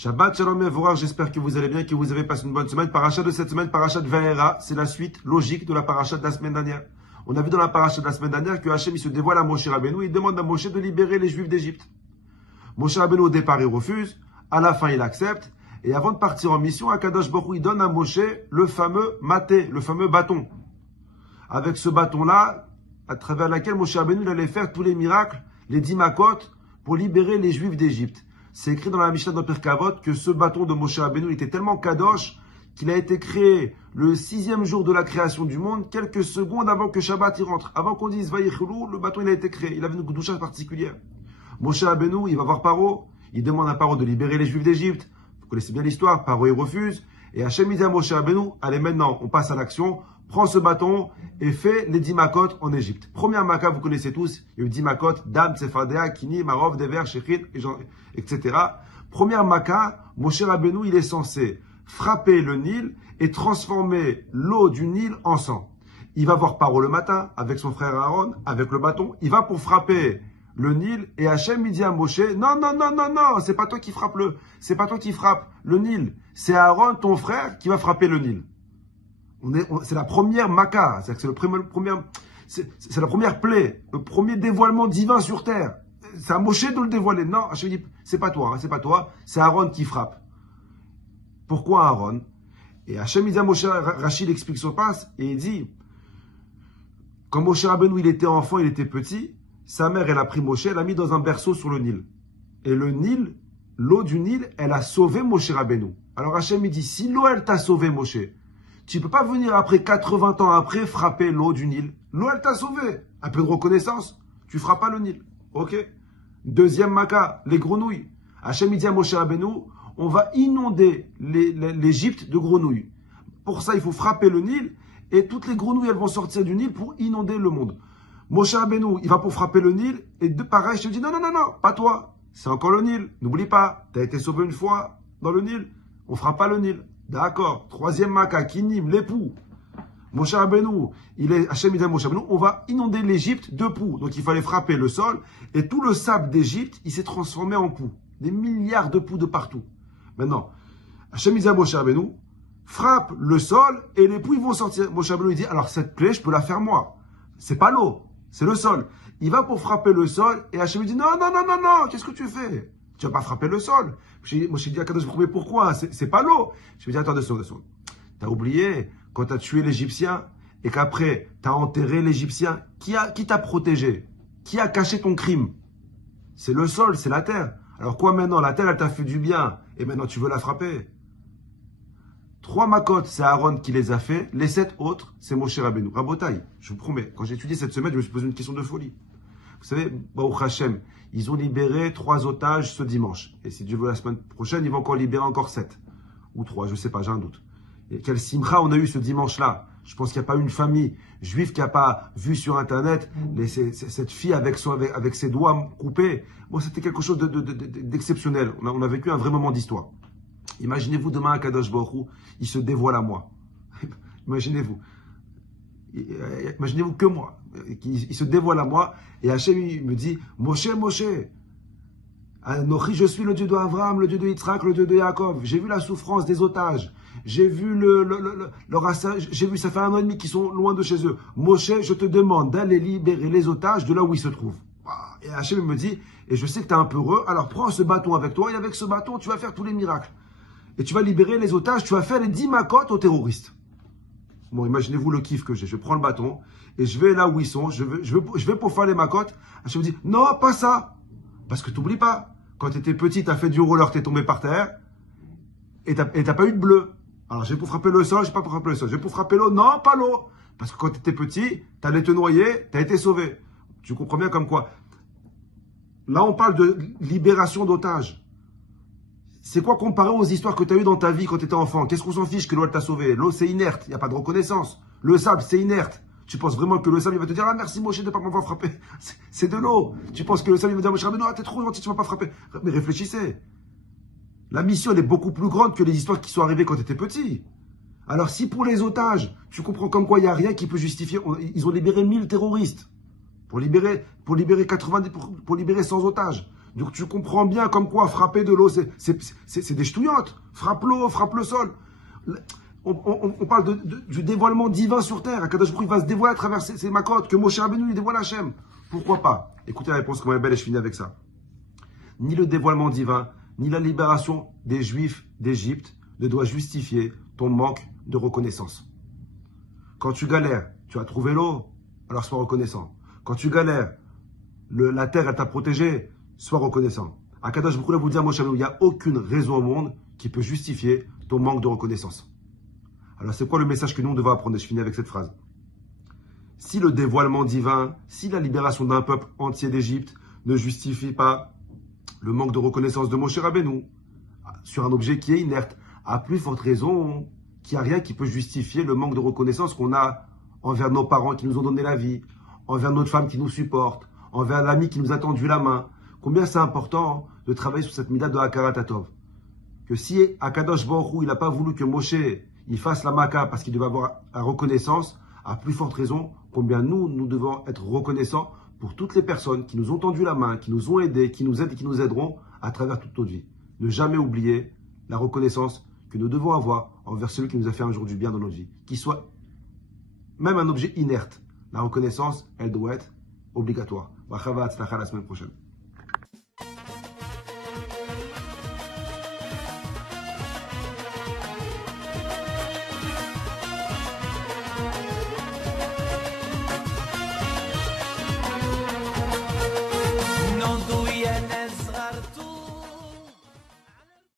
Shabbat Shalom Mevorach, j'espère que vous allez bien, que vous avez passé une bonne semaine. Paracha de cette semaine, Paracha de Vaera, c'est la suite logique de la Paracha de la semaine dernière. On a vu dans la Paracha de la semaine dernière que Hachem il se dévoile à Moshe Rabbeinu, il demande à Moshe de libérer les Juifs d'Égypte. Moshe Rabbeinu au départ il refuse, à la fin il accepte, et avant de partir en mission, Akadosh Baruch Hu il donne à Moshe le fameux maté, le fameux bâton. Avec ce bâton-là, à travers lequel Moshe Rabbeinu il allait faire tous les miracles, les 10 makot, pour libérer les Juifs d'Égypte. C'est écrit dans la Mishnah de Pirkei Avot que ce bâton de Moshe Rabbeinu était tellement kadosh qu'il a été créé le 6e jour de la création du monde, quelques secondes avant que Shabbat y rentre. Avant qu'on dise Vayichulu, le bâton il a été créé. Il avait une douche particulière. Moshe Rabbeinu, il va voir Paro, il demande à Paro de libérer les Juifs d'Égypte. Vous connaissez bien l'histoire, Paro il refuse. Et Hachem dit à Moshe Rabbeinu, allez maintenant, on passe à l'action, prends ce bâton et fais les 10 makot en Égypte. Première maka, vous connaissez tous, il y a eu 10 makot, Dam, Tsefadea, Kini, Marov, Dever, Shechin, etc. Première maka, Moshe Rabbeinu, il est censé frapper le Nil et transformer l'eau du Nil en sang. Il va voir Paro le matin, avec son frère Aaron, avec le bâton, il va pour frapper le Nil, et Hachem il dit à Moshe, non, c'est pas toi qui frappe le Nil, c'est Aaron, ton frère, qui va frapper le Nil. C'est la première maka, c'est la première plaie, le premier dévoilement divin sur terre. C'est à Moshe de le dévoiler. Non, Hachem dit, c'est pas toi, c'est Aaron qui frappe. Pourquoi Aaron? Et Hachem il dit à Moshe, Rachid explique son passe, et il dit, quand Moshe Rabbeinu il était enfant, il était petit, sa mère, elle a pris Moshe, elle l'a mis dans un berceau sur le Nil. Et le Nil, l'eau du Nil, elle a sauvé Moshe Rabbeinu. Alors Hachem, il dit, si l'eau, elle t'a sauvé, Moshe, tu ne peux pas venir après 80 ans après frapper l'eau du Nil. L'eau, elle t'a sauvé. Un peu de reconnaissance, tu frappes pas le Nil. Ok? Deuxième maka, les grenouilles. Hachem, il dit à Moshe Rabbeinu, on va inonder l'Égypte de grenouilles. Pour ça, il faut frapper le Nil, et toutes les grenouilles, elles vont sortir du Nil pour inonder le monde. Moshe Rabbeinu, il va pour frapper le Nil, et de pareil, je te dis, non, pas toi. C'est encore le Nil. N'oublie pas, tu as été sauvé une fois dans le Nil. On ne frappe pas le Nil. D'accord. Troisième maka, Kinim, l'époux. Moshe Rabbeinu, Hachem il dit à Moshe Rabbeinu, on va inonder l'Égypte de poux. Donc il fallait frapper le sol, et tout le sable d'Égypte, il s'est transformé en poux. Des milliards de poux de partout. Maintenant, Hachem il dit à Moshe Rabbeinu, frappe le sol, et les poux ils vont sortir. Moshe Rabbeinu il dit, alors cette plaie, je peux la faire moi. C'est pas l'eau. C'est le sol. Il va pour frapper le sol et Hachem lui dit non, qu'est-ce que tu fais? Tu vas pas frapper le sol. Moi, je dis à Kadosh, mais pourquoi? C'est pas l'eau. Je lui dis attends, deux secondes. T'as oublié quand t'as tué l'Égyptien et qu'après t'as enterré l'Égyptien, qui t'a protégé? Qui a caché ton crime? C'est le sol, c'est la terre. Alors quoi maintenant? La terre, elle t'a fait du bien et maintenant tu veux la frapper? 3 makot, c'est Aaron qui les a fait. Les 7 autres, c'est Moshe Rabbeinu. Rabotai, je vous promets, quand j'ai étudié cette semaine, je me suis posé une question de folie. Vous savez, Baruch Hashem, ils ont libéré 3 otages ce dimanche. Et si Dieu veut, la semaine prochaine, ils vont encore libérer encore 7. Ou 3, je ne sais pas, j'ai un doute. Et quel simcha on a eu ce dimanche-là. Je pense qu'il n'y a pas une famille juive qui n'a pas vu sur Internet cette fille avec ses doigts coupés. Bon, c'était quelque chose d'exceptionnel. On a vécu un vrai moment d'histoire. Imaginez-vous demain à Kadosh Baruch Hu, il se dévoile à moi. Imaginez-vous que moi. Il se dévoile à moi et Hachem il me dit Moshe, Anochi, je suis le Dieu d'Abraham, le Dieu de Yitzhak, le Dieu de Yaakov. J'ai vu la souffrance des otages. J'ai vu j'ai vu ça fait 1 an et demi qu'ils sont loin de chez eux. Moshe, je te demande d'aller libérer les otages de là où ils se trouvent. Et Hachem me dit, et je sais que tu es un peu heureux, alors prends ce bâton avec toi et avec ce bâton, tu vas faire tous les miracles. Et tu vas libérer les otages, tu vas faire les 10 makot aux terroristes. Bon, imaginez-vous le kiff que j'ai. Je prends le bâton et je vais là où ils sont. Je vais pour faire les makot. Je me dis, non, pas ça. Parce que t'oublies pas, quand tu étais petit, tu as fait du roller, tu es tombé par terre et tu n'as pas eu de bleu. Alors, j'ai pour frapper le sol, j'ai pas pour frapper le sol. J'ai pour frapper l'eau, non, pas l'eau. Parce que quand tu étais petit, tu allais te noyer, tu as été sauvé. Tu comprends bien comme quoi. Là, on parle de libération d'otages. C'est quoi comparé aux histoires que tu as eues dans ta vie quand tu étais enfant? Qu'est-ce qu'on s'en fiche que l'eau t'a sauvé? L'eau, c'est inerte, il n'y a pas de reconnaissance. Le sable, c'est inerte. Tu penses vraiment que le sable, il va te dire, ah merci Moshe de ne pas m'avoir frappé. C'est de l'eau. Tu penses que le sable, il va dire, Moshe, non, t'es trop gentil, tu ne m'as pas frappé. Mais réfléchissez. La mission, elle est beaucoup plus grande que les histoires qui sont arrivées quand tu étais petit. Alors, si pour les otages, tu comprends comme quoi il n'y a rien qui peut justifier, ils ont libéré 1000 terroristes pour libérer 90, pour libérer 100 otages. Donc tu comprends bien comme quoi frapper de l'eau, c'est des ch'touillantes. Frappe l'eau, frappe le sol. On parle du dévoilement divin sur terre. Akadosh Baruch Hu va se dévoiler à travers ses makotes, que Moshe Rabbeinu lui dévoile Hachem. Pourquoi pas? Écoutez la réponse, comment elle est belle, et je finis avec ça. Ni le dévoilement divin, ni la libération des Juifs d'Égypte ne doit justifier ton manque de reconnaissance. Quand tu galères, tu as trouvé l'eau, alors sois reconnaissant. Quand tu galères, la terre, elle t'a protégé, sois reconnaissant. Akadosh Baruch Hu vous dit à Moshe Rabbeinu, il n'y a aucune raison au monde qui peut justifier ton manque de reconnaissance. Alors c'est quoi le message que nous devons apprendre? Je finis avec cette phrase. Si le dévoilement divin, si la libération d'un peuple entier d'Égypte ne justifie pas le manque de reconnaissance de Moshe Rabbeinu sur un objet qui est inerte, à plus forte raison qu'il n'y a rien qui peut justifier le manque de reconnaissance qu'on a envers nos parents qui nous ont donné la vie, envers notre femme qui nous supporte, envers l'ami qui nous a tendu la main. Combien c'est important de travailler sur cette mida de Hakarat Hatov. Que si Akadosh Baruch Hu, il n'a pas voulu que Moshe il fasse la Maka parce qu'il devait avoir la reconnaissance, à plus forte raison, combien nous devons être reconnaissants pour toutes les personnes qui nous ont tendu la main, qui nous ont aidés, qui nous aident et qui nous aideront à travers toute notre vie. Ne jamais oublier la reconnaissance que nous devons avoir envers celui qui nous a fait un jour du bien dans notre vie. Qu'il soit même un objet inerte. La reconnaissance, elle doit être obligatoire. La semaine prochaine.